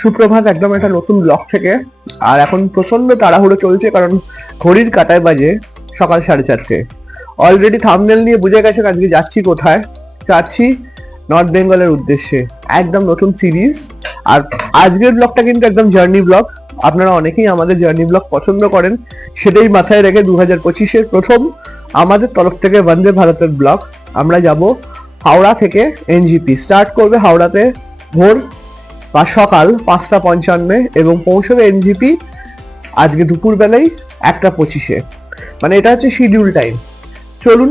সুপ্রভাত, একদম একটা নতুন ব্লগ থেকে। আর এখন প্রচণ্ড তাড়াহুড়ো চলছে, কারণ ঘড়ির কাটায় বাজে সকাল সাড়ে চারটে। অলরেডি থামনেল নিয়ে বুঝে গেছেন আজকে যাচ্ছি কোথায়। যাচ্ছি নর্থ বেঙ্গলের উদ্দেশ্যে। একদম নতুন সিরিজ আর আজকের ব্লগটা কিন্তু একদম জার্নি ব্লগ আপনারা অনেকেই আমাদের জার্নি ব্লগ পছন্দ করেন। সেটাই মাথায় রেখে দু হাজার পঁচিশের প্রথম আমাদের তরফ থেকে বন্দে ভারতের ব্লগ আমরা যাব হাওড়া থেকে এনজিপি স্টার্ট করবে হাওড়াতে ভোর বা সকাল পাঁচটা পঞ্চান্নে এবং পৌঁছবে এনজিপি আজকে দুপুরবেলায় একটা পঁচিশে। মানে এটা হচ্ছে শিডিউল টাইম চলুন,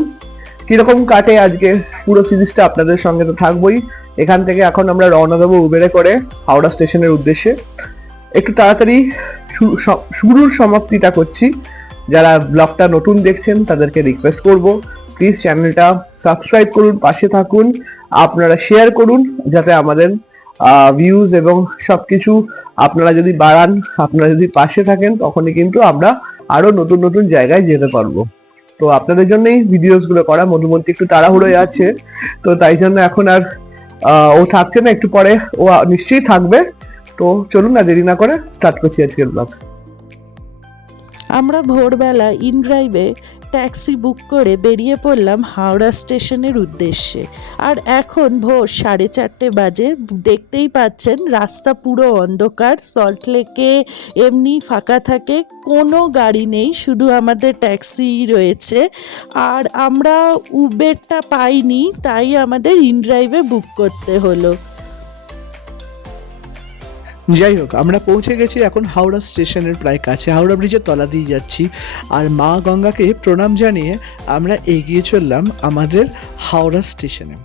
কীরকম কাটে আজকে পুরো সিরিজটা আপনাদের সঙ্গে তো থাকবোই। এখান থেকে এখন আমরা রওনা দেবো উবেরে করে হাওড়া স্টেশনের উদ্দেশ্যে। একটু তাড়াতাড়ি শুরুর সমাপ্তিটা করছি। যারা ব্লগটা নতুন দেখছেন, তাদেরকে রিকোয়েস্ট করব প্লিজ চ্যানেলটা সাবস্ক্রাইব করুন, পাশে থাকুন। আপনারা শেয়ার করুন, যাতে আমাদের ভিউজ এবং সবকিছু আপনারা যদি বাড়ান, আপনারা যদি পাশে থাকেন, তখনই কিন্তু আমরা আরও নতুন নতুন জায়গায় যেতে পারব। তো আপনাদের জন্যই ভিডিওসগুলো করা। মধুমন্তী একটু তাড়াহুড়ো আছে, তো তাই জন্য এখন আর ও থাকছে না, একটু পরে ও নিশ্চয়ই থাকবে। তো চলুন না, দেরি না করে স্টার্ট করছি আজকের ব্লগ আমরা ভোরবেলা ইন ড্রাইভে ট্যাক্সি বুক করে বেরিয়ে পড়লাম হাওড়া স্টেশনের উদ্দেশ্যে। আর এখন ভোর সাড়ে চারটে বাজে, দেখতেই পাচ্ছেন রাস্তা পুরো অন্ধকার সল্টলেকে এমনি ফাঁকা থাকে, কোনো গাড়ি নেই, শুধু আমাদের ট্যাক্সি রয়েছে। আর আমরা উবেরটা পাইনি, তাই আমাদের ইনড্রাইভে বুক করতে হলো। যাই হোক আমরা পৌঁছে গেছি এখন হাওড়া স্টেশনের প্রায় কাছে। হাওড়া ব্রিজের তলা দিয়ে যাচ্ছি। আর মা গঙ্গাকে প্রণাম জানিয়ে আমরা এগিয়ে চললাম আমাদের হাওড়া স্টেশনে।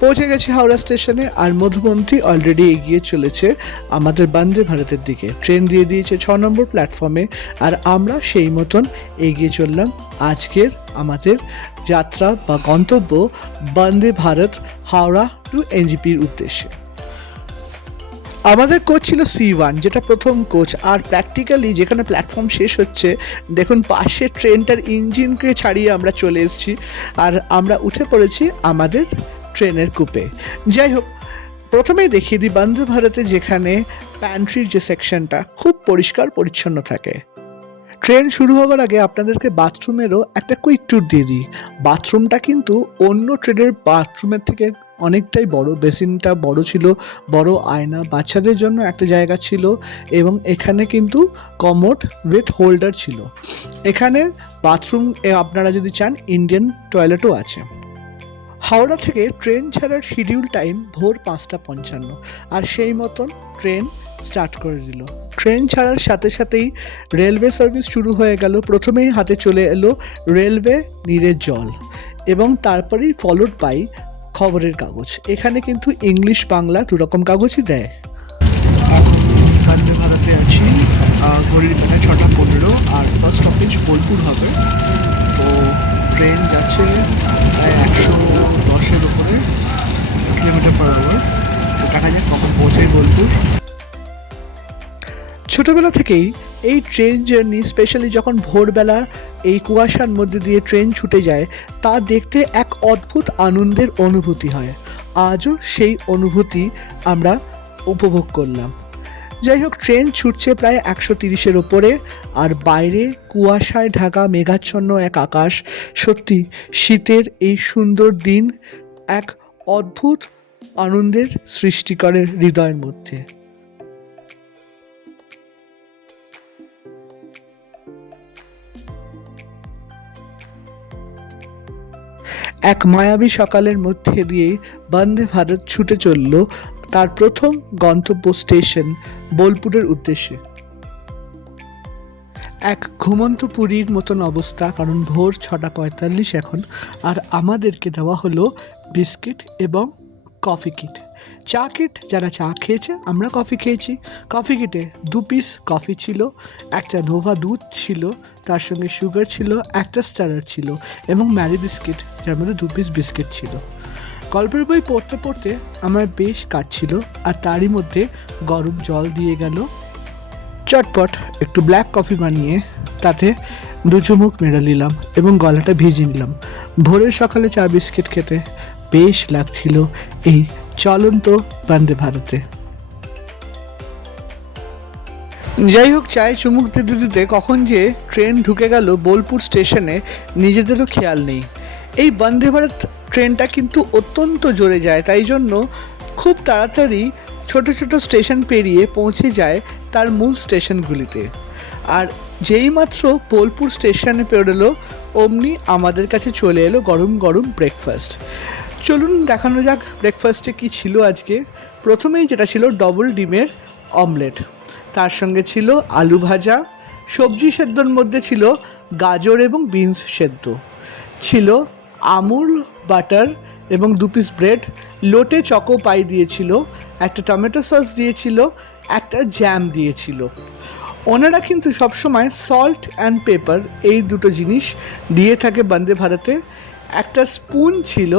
পৌঁছে গেছি হাওড়া স্টেশনে আর মধুমন্ত্রী অলরেডি এগিয়ে চলেছে আমাদের বন্দে ভারতের দিকে। ট্রেন দিয়ে দিয়েছে ছ নম্বর প্ল্যাটফর্মে আর আমরা সেই মতন এগিয়ে চললাম আজকের আমাদের যাত্রা বা গন্তব্য বন্দে ভারত হাওড়া টু এনজিপির উদ্দেশ্যে। আমাদের কোচ ছিল সি ওয়ান যেটা প্রথম কোচ আর প্র্যাকটিক্যালি যেখানে প্ল্যাটফর্ম শেষ হচ্ছে, দেখুন পাশে ট্রেনটার ইঞ্জিনকে ছাড়িয়ে আমরা চলে এসেছি। আর আমরা উঠে পড়েছি আমাদের ট্রেনের কূপে যাই হোক, প্রথমেই দেখিয়ে দিই বন্দে ভারতে যেখানে প্যান্ট্রির যে সেকশনটা খুব পরিষ্কার, পরিচ্ছন্ন থাকে। ট্রেন শুরু হওয়ার আগে আপনাদেরকে বাথরুমেরও একটা কুইক ট্যুর দিয়ে দিই। বাথরুমটা কিন্তু অন্য ট্রেনের বাথরুমের থেকে অনেকটাই বড়। বেসিনটা বড় ছিল, বড় আয়না। বাচ্চাদের জন্য একটা জায়গা ছিল এবং এখানে কিন্তু কমোড উইথ হোল্ডার ছিল। এখানে বাথরুম এ আপনারা যদি চান, ইন্ডিয়ান টয়লেটও আছে। হাওড়া থেকে ট্রেন ছাড়ার শিডিউল টাইম ভোর পাঁচটা পঞ্চান্ন। আর সেই মতন ট্রেন স্টার্ট করে দিল। ট্রেন ছাড়ার সাথে সাথেই রেলওয়ে সার্ভিস শুরু হয়ে গেল। প্রথমেই হাতে চলে এলো রেলওয়ে নীরের জল এবং তারপরেই ফলোড বাই খবরের কাগজ। এখানে কিন্তু ইংলিশ বাংলা দুরকম কাগজই দেয়। ভারতে আছি। ঘড়ির ছটা পনেরো আর ফার্স্ট স্টপেজ বোলপুর হবে। তো ট্রেন যাচ্ছে প্রায় একশো দশের উপরে কিলোমিটার পার আওয়ার তো দেখা যাক কখন পৌঁছাই বোলপুর। ছোটবেলা থেকেই এই ট্রেন জার্নি স্পেশালি যখন ভোরবেলা এই কুয়াশার মধ্যে দিয়ে ট্রেন ছুটে যায়, তা দেখতে এক অদ্ভুত আনন্দের অনুভূতি হয়। আজও সেই অনুভূতি আমরা উপভোগ করলাম। যাই হোক ট্রেন ছুটছে প্রায় একশো তিরিশের ওপরে, আর বাইরে কুয়াশায় ঢাকা মেঘাচ্ছন্ন এক আকাশ, সত্যি শীতের এই সুন্দর দিন এক অদ্ভুত আনন্দের সৃষ্টি করে হৃদয়ের মধ্যে। এক মায়াবী সকালের মধ্যে দিয়ে বন্দে ভারত ছুটে চলল তার প্রথম গন্তব্য স্টেশন বোলপুরের উদ্দেশ্যে। এক ঘুমন্ত পুরীর মতন অবস্থা, কারণ ভোর ছটা পঁয়তাল্লিশ এখন, আর আমাদেরকে দেওয়া হলো বিস্কিট এবং কফি কিট। চা কিট, যারা চা খেয়েছে, আমরা কফি খেয়েছি। কফি কিটে দু পিস কফি ছিল, একটা নোভা দুধ ছিল, তার সঙ্গে সুগার ছিল, একটা স্টারার ছিল এবং ম্যারি বিস্কিট যার মধ্যে দু পিস বিস্কিট ছিল। গল্পের বই পড়তে পড়তে আমার বেশ কাটছিল আর তারই মধ্যে গরম জল দিয়ে গেল। চটপট একটু ব্ল্যাক কফি বানিয়ে তাতে দু চুমুক মেরে নিলাম এবং গলাটা ভিজিয়ে নিলাম। ভোরের সকালে চা বিস্কিট খেতে বেশ লাগছিল এই চলন্ত বন্দে ভারতে। যাই হোক চায়ে চুমুক দিতে দিতে কখন যে ট্রেন ঢুকে গেল বোলপুর স্টেশনে, নিজেদেরও খেয়াল নেই। এই বন্দে ভারত ট্রেনটা কিন্তু অত্যন্ত জোরে যায়, তাই জন্য খুব তাড়াতাড়ি ছোট ছোট স্টেশন পেরিয়ে পৌঁছে যায় তার মূল স্টেশনগুলিতে। আর যেইমাত্র বোলপুর স্টেশনে পেরোলো, অমনি আমাদের কাছে চলে এলো গরম গরম ব্রেকফাস্ট চলুন দেখানো যাক ব্রেকফাস্টে কি ছিল আজকে। প্রথমেই যেটা ছিল ডবল ডিমের অমলেট তার সঙ্গে ছিল আলু ভাজা, সবজি সেদ্ধর মধ্যে ছিল গাজর এবং বিনস সেদ্ধ। ছিল আমুল বাটার এবং দু piece bread Lotte choco pie দিয়েছিল, একটা টমেটো সস দিয়েছিল, একটা জ্যাম দিয়েছিল। ওনারা কিন্তু সবসময় সল্ট অ্যান্ড পেপার এই দুটো জিনিস দিয়ে থাকে বন্দে ভারতে। একটা স্পুন ছিল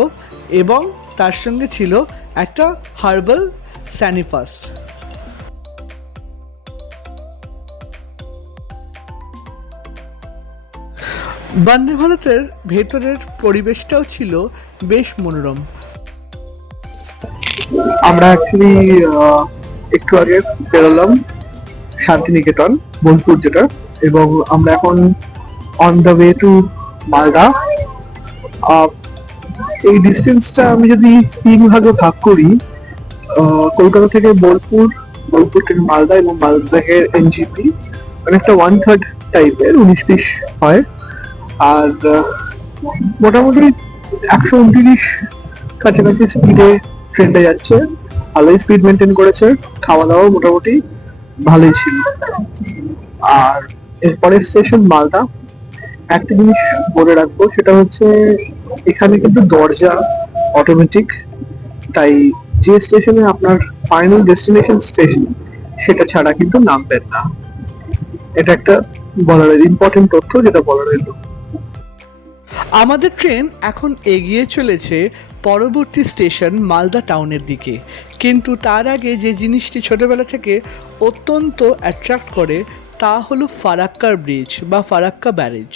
এবং তার সঙ্গে ছিল একটা হার্বাল স্যানিফাস্ট। বন্দে ভারতের ভেতরের পরিবেশটাও ছিল বেশ মনোরম। আমরা অ্যাকচুয়ালি একটু আগে বেরোলাম শান্তিনিকেতন, বোলপুর যেটা, এবং আমরা এখন on the way to Malda. এই ডিস্টেন্সটা আমি যদি তিন ভাগে ভাগ করি কলকাতা থেকে বোলপুর বোলপুর থেকে মালদা এবং মালদা থেকে এনজিপি অনেকটা ওয়ান থার্ড টাইপের উনিশ বিশ হয়। আর মোটামুটি একশো উনত্রিশ কাছাকাছি স্পিডে ট্রেনটা যাচ্ছে। ভালোই স্পিড মেনটেন করেছে। খাওয়া দাওয়া মোটামুটি ভালোই ছিল। আর এরপরের স্টেশন মালদা। একটা জিনিস বলে রাখব, সেটা হচ্ছে এখানে কিন্তু দরজা অটোমেটিক তাই যে স্টেশনে আপনার ফাইনাল ডেস্টিনেশন স্টেশন সেটা ছাড়া কিন্তু নামবেন না। এটা একটা বলার ইম্পর্টেন্ট তথ্য, যেটা বলার আমাদের ট্রেন এখন এগিয়ে চলেছে পরবর্তী স্টেশন মালদা টাউনের দিকে। কিন্তু তার আগে যে জিনিসটি ছোটবেলা থেকে অত্যন্ত অ্যাট্রাক্ট করে, তা হলো ফারাক্কার ব্রিজ বা ফারাক্কা ব্যারেজ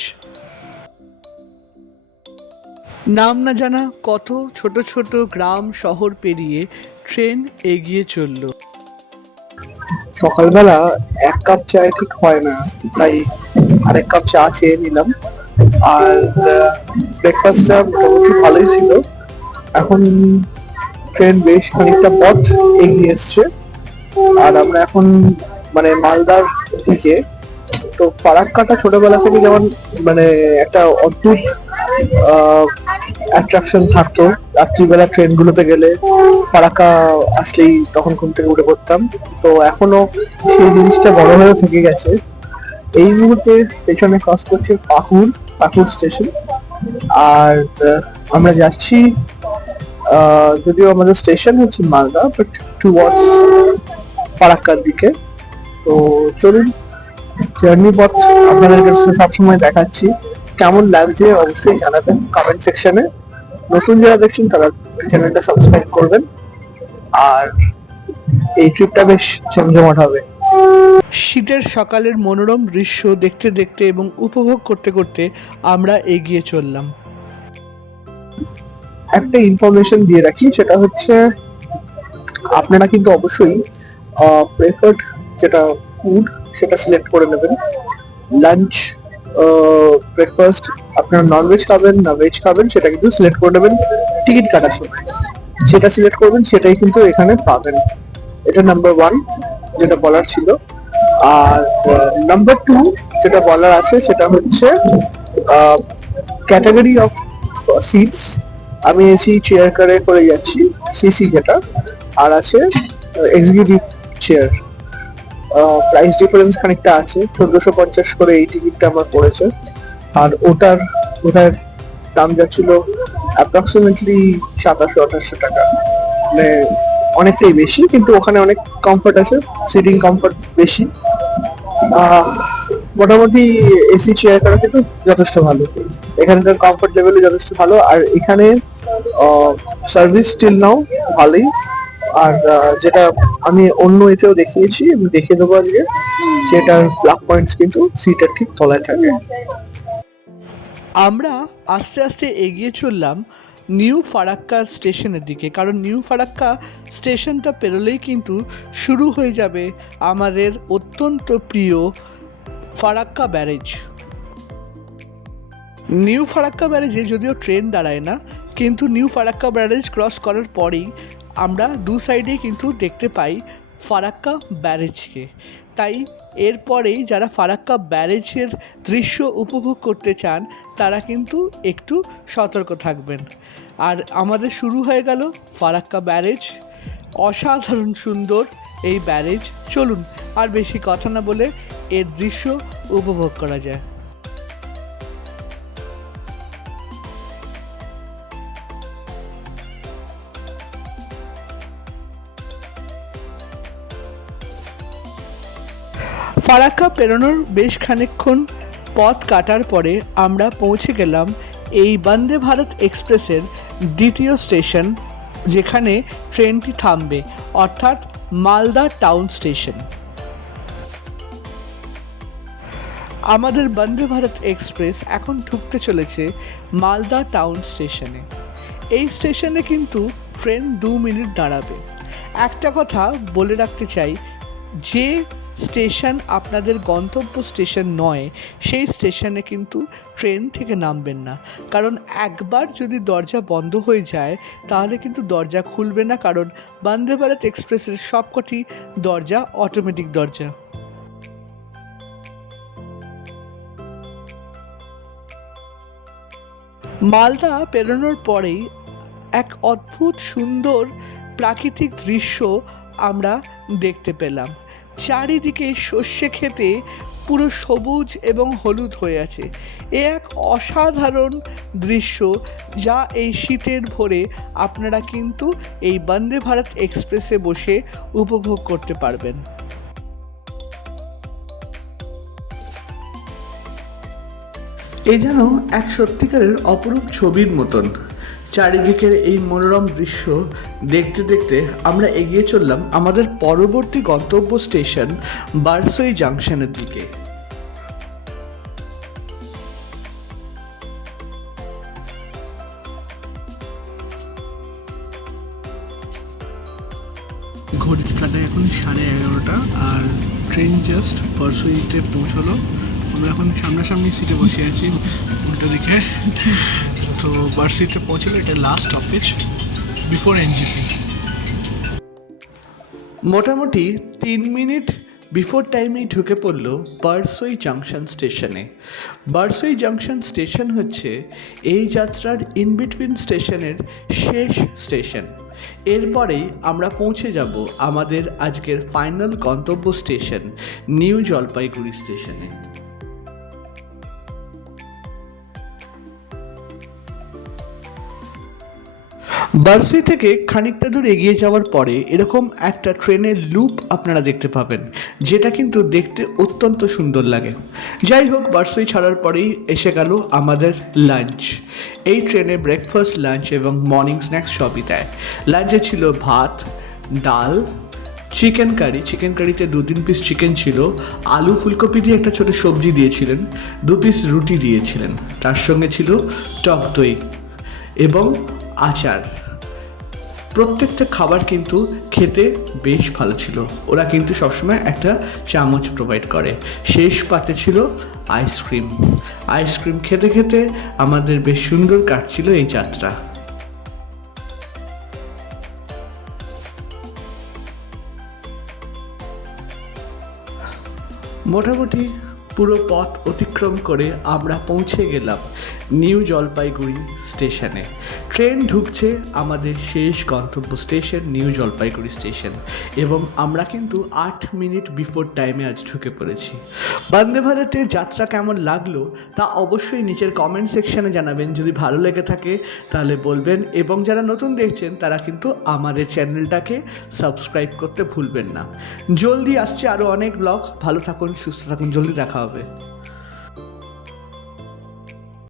নাম না জানা কত ছোট ছোট গ্রাম শহর পেরিয়ে ট্রেন এগিয়ে চলল। সকালবেলা এক কাপ চায় ঠিক হয় না, তাই আরেক কাপ চা চেয়ে নিলাম। আর ব্রেকফাস্টটা মোটামুটি ভালোই ছিল। এখন ট্রেন বেশ খানিকটা পথ এগিয়ে এসছে। আর আমরা এখন মানে মালদার দিকে। তো ফারাক্কাটা ছোটবেলা থেকে যেমন মানে একটা অদ্ভুত অ্যাট্রাকশন থাকতো। রাত্রিবেলা ট্রেনগুলোতে গেলে ফারাক্কা আসলেই তখন ঘুম থেকে উঠে পড়তাম। তো এখনও সেই জিনিসটা বড় হয়ে থেকে গেছে। এই মুহূর্তে পেছনে ক্রস করছে পাকুড় পাকুড় স্টেশন আর আমরা যাচ্ছি যদিও আমাদের স্টেশন হচ্ছে মালদা বাট টুয়ার্ডস ফারাক্কার দিকে। তো চলুন জার্নি পথ আপনাদের কাছে সবসময় দেখাচ্ছি। কেমন লাগছে অবশ্যই জানাবেন কমেন্ট সেকশনে নতুন যারা দেখছেন তারা চ্যানেলটা সাবস্ক্রাইব করবেন। আর এই ট্রিপটা বেশ জমজমাট হবে। শীতের সকালের মনোরম দৃশ্য দেখতে দেখতে এবং উপভোগ করতে করতে আমরা এগিয়ে চললাম। একটা ইনফরমেশন দিয়ে রাখি সেটা হচ্ছে আপনারা কিন্তু অবশ্যই প্রেফার্ড যেটা ফুড সেটা সিলেক্ট করে নেবেন। লাঞ্চ ব্রেকফাস্ট আপনারা নন ভেজ খাবেন, না ভেজ খাবেন, সেটা কিন্তু সিলেক্ট করে নেবেন টিকিট কাটার সময়। যেটা সিলেক্ট করবেন, সেটাই কিন্তু এখানে পাবেন। এটা নাম্বার ওয়ান যেটা বলার ছিল। আর নাম্বার টু যেটা বলার আছে, সেটা হচ্ছে ক্যাটাগরি অফ সিটস আমি এসি চেয়ার করে করে যাচ্ছি সিসি যেটা। আর আছে এক্সিকিউটিভ চেয়ার প্রাইস ডিফারেন্স খানিকটা আছে। চোদ্দশো পঞ্চাশ করে এই টিকিটটা আমার পড়েছে। আর ওটার ওটার দাম যাচ্ছিল? অ্যাপ্রক্সিমেটলি সাতাশশো আঠাশশো টাকা। মানে অনেকটাই বেশি, কিন্তু ওখানে অনেক কমফর্ট আছে। সিটিং কমফর্ট বেশি। মোটামুটি এসি চেয়ার করা কিন্তু যথেষ্ট ভালো। এখানকার কমফর্ট লেভেলে যথেষ্ট ভালো। আর এখানে সার্ভিস স্টিল নাও ভালোই। আর যেটা আমি অন্য এতেও দেখিয়েছি, আমি দেখিয়ে দেবো আজকে যেটার প্লাগ পয়েন্টস কিন্তু সিটের ঠিক তলায় থাকে। আমরা আস্তে আস্তে এগিয়ে চললাম নিউ ফারাক্কা স্টেশনের দিকে, কারণ নিউ ফারাক্কা স্টেশনটা পেরোলেই কিন্তু শুরু হয়ে যাবে আমাদের অত্যন্ত প্রিয় ফারাক্কা ব্যারেজ। নিউ ফারাক্কা ব্যারেজে যদিও ট্রেন দাঁড়ায় না, কিন্তু নিউ ফারাক্কা ব্যারেজ ক্রস করার পরেই আমরা দু সাইডে কিন্তু দেখতে পাই ফারাক্কা ব্যারেজকে। তাই এরপরেই যারা ফারাক্কা ব্যারেজের দৃশ্য উপভোগ করতে চান, তারা কিন্তু একটু সতর্ক থাকবেন। আর আমাদের শুরু হয়ে গেল ফারাক্কা ব্যারেজ। অসাধারণ সুন্দর এই ব্যারেজ। চলুন আর বেশি কথা না বলে এর দৃশ্য উপভোগ করা যায় ফারাক্কা পেরোনোর বেশ খানিকক্ষণ পথ কাটার পরে আমরা পৌঁছে গেলাম এই বন্দে ভারত এক্সপ্রেসের দ্বিতীয় স্টেশন, যেখানে ট্রেনটি থামবে, অর্থাৎ মালদা টাউন স্টেশন। আমাদের বন্দে ভারত এক্সপ্রেস এখন ঢুকতে চলেছে মালদা টাউন স্টেশনে। এই স্টেশনে কিন্তু ট্রেন দু মিনিট দাঁড়াবে। একটা কথা বলে রাখতে চাই, যে স্টেশন আপনাদের গন্তব্য স্টেশন নয়, সেই স্টেশনে কিন্তু ট্রেন থেকে নামবেন না। কারণ একবার যদি দরজা বন্ধ হয়ে যায়, তাহলে কিন্তু দরজা খুলবে না, কারণ বন্দে ভারত এক্সপ্রেসের সবকটি দরজা অটোমেটিক দরজা। মালদা পেরোনোর পরেই এক অদ্ভুত সুন্দর প্রাকৃতিক দৃশ্য আমরা দেখতে পেলাম। চারিদিকে সর্ষে খেতে পুরো সবুজ এবং হলুদ হয়ে আছে। এ এক অসাধারণ দৃশ্য যা এই শীতের ভোরে আপনারা কিন্তু এই বন্দে ভারত এক্সপ্রেসে বসে উপভোগ করতে পারবেন। এ যেন এক সত্যিকারের অপরূপ ছবির মতন। চারিদিকের এই মনোরম দৃশ্য দেখতে দেখতে আমরা এগিয়ে চললাম আমাদের পরবর্তী গন্তব্য স্টেশন, বারসই জাংশনের দিকে। ঘড়ির কাটায় এখন সাড়ে এগারোটা আর ট্রেন জাস্ট বারসইতে পৌঁছলো। আমরা এখন সামনাসামনি সিটে বসে আছি। উল্টো দিকে। তো বার্সিতে পৌঁছলো এটা লাস্ট স্টপেজ বিফোর এনজিপি মোটামুটি তিন মিনিট বিফোর টাইমেই ঢুকে পড়ল বারসই জাংশন স্টেশনে বারসই জাংশন স্টেশন হচ্ছে এই যাত্রার ইন বিটুইন স্টেশনের শেষ স্টেশন এরপরেই আমরা পৌঁছে যাব আমাদের আজকের ফাইনাল গন্তব্য স্টেশন নিউ জলপাইগুড়ি স্টেশনে বার্সি থেকে খানিকটা দূর এগিয়ে যাওয়ার পরে এরকম একটা ট্রেনের লুপ আপনারা দেখতে পাবেন, যেটা কিন্তু দেখতে অত্যন্ত সুন্দর লাগে। যাই হোক, বার্সি ছাড়ার পরেই এসে গেল আমাদের লাঞ্চ এই ট্রেনে ব্রেকফাস্ট লাঞ্চ এবং মর্নিং স্ন্যাক্স সবই দেয়। লাঞ্চে ছিল ভাত, ডাল চিকেন কারি চিকেন কারিতে দু তিন পিস চিকেন ছিল। আলু ফুলকপি দিয়ে একটা ছোটো সবজি দিয়েছিলেন, দু পিস রুটি দিয়েছিলেন। তার সঙ্গে ছিল টক দই এবং আচার। প্রত্যেকটা খাবার কিন্তু খেতে বেশ ভালো ছিল। ওরা কিন্তু সবসময় একটা চামচ প্রোভাইড করে। শেষ পাতে ছিল আইসক্রিম আইসক্রিম খেতে খেতে আমাদের বেশ সুন্দর কাটছিল এই যাত্রা মোটামুটি পুরো পথ অতিক্রম করে আমরা পৌঁছে গেলাম। নিউ জলপাইগুড়ি স্টেশনে। ট্রেন ঢুকছে আমাদের শেষ গন্তব্য স্টেশন, নিউ জলপাইগুড়ি স্টেশন। এবং আমরা কিন্তু আট মিনিট বিফোর টাইমে আজ ঢুকে পড়েছি। বন্দে ভারতের যাত্রা কেমন লাগল তা অবশ্যই নিচের কমেন্ট সেকশনে জানাবেন। যদি ভালো লেগে থাকে তাহলে বলবেন। এবং যারা নতুন দেখছেন, তারা কিন্তু আমাদের চ্যানেলটাকে সাবস্ক্রাইব করতে ভুলবেন না। জলদি আসছে আরও অনেক ব্লগ ভালো থাকুন, সুস্থ থাকুন। জলদি দেখা হবে।